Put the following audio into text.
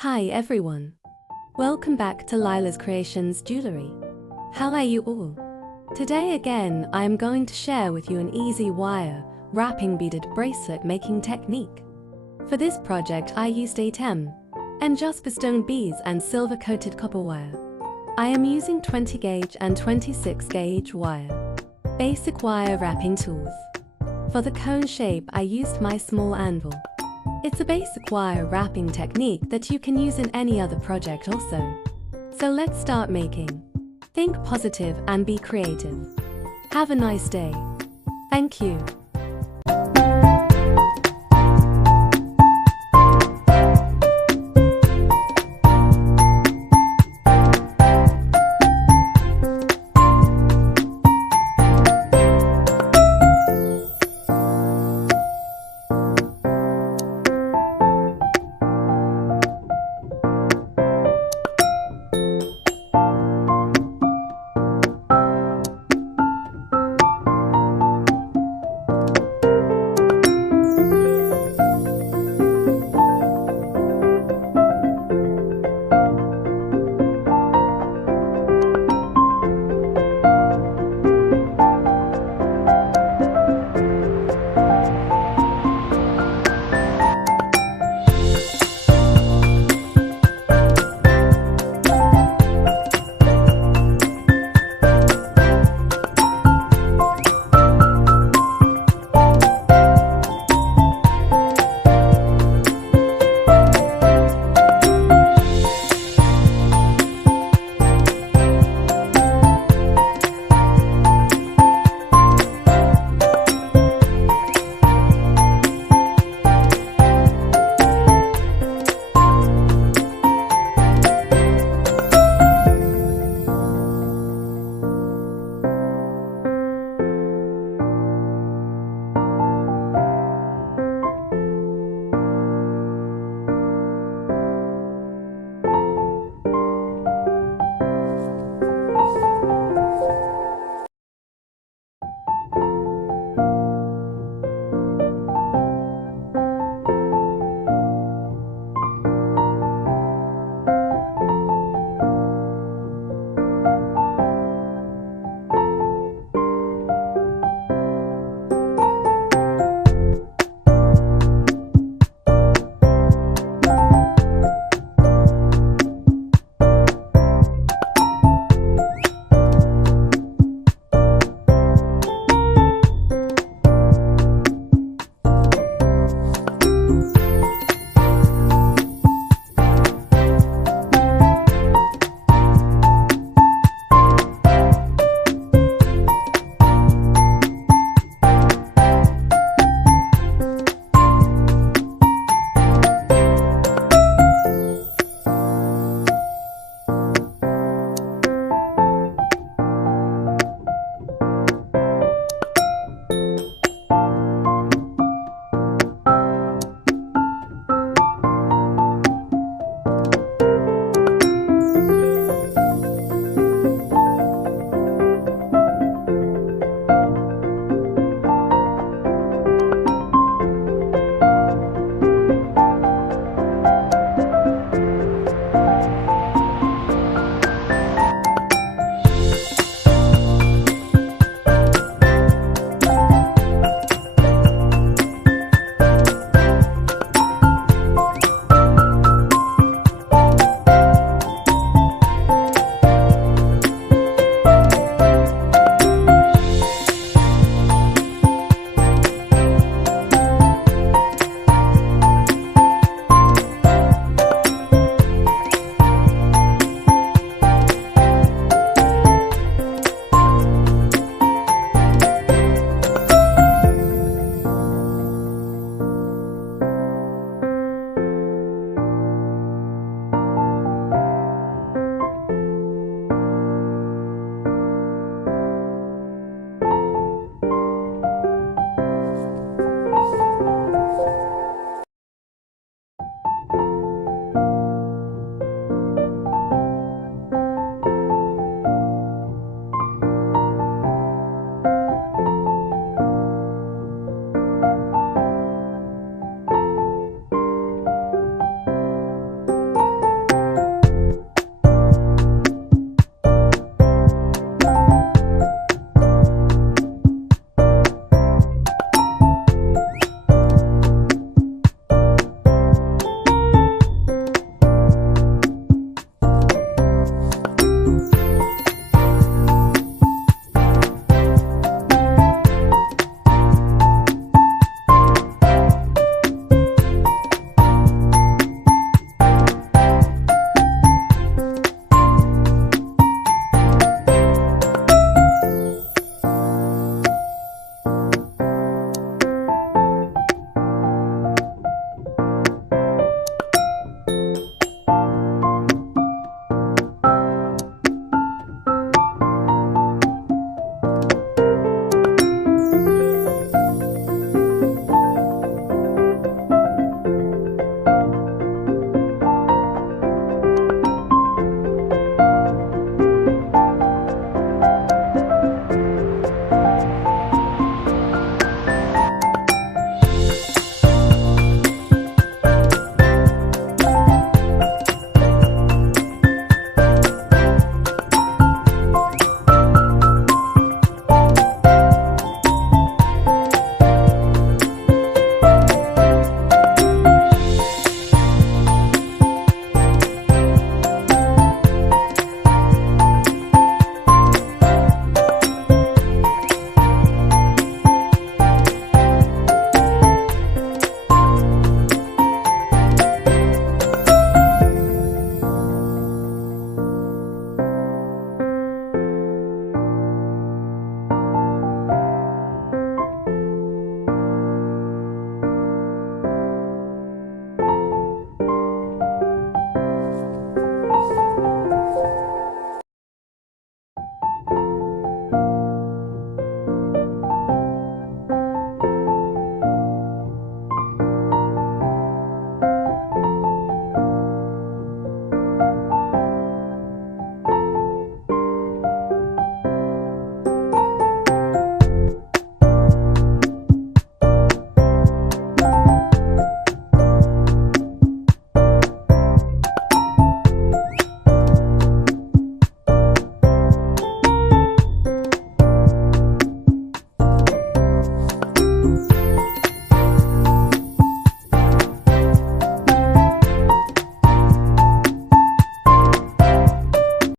Hi everyone. Welcome back to Laila's Creations Jewellery. How are you all? Today again I am going to share with you an easy wire wrapping beaded bracelet making technique. For this project I used 8M and Jasper stone beads and silver coated copper wire. I am using 20 gauge and 26 gauge wire. Basic wire wrapping tools. For the cone shape I used my small anvil. It's a basic wire wrapping technique that you can use in any other project also. So let's start making. Think positive and be creative. Have a nice day. Thank you.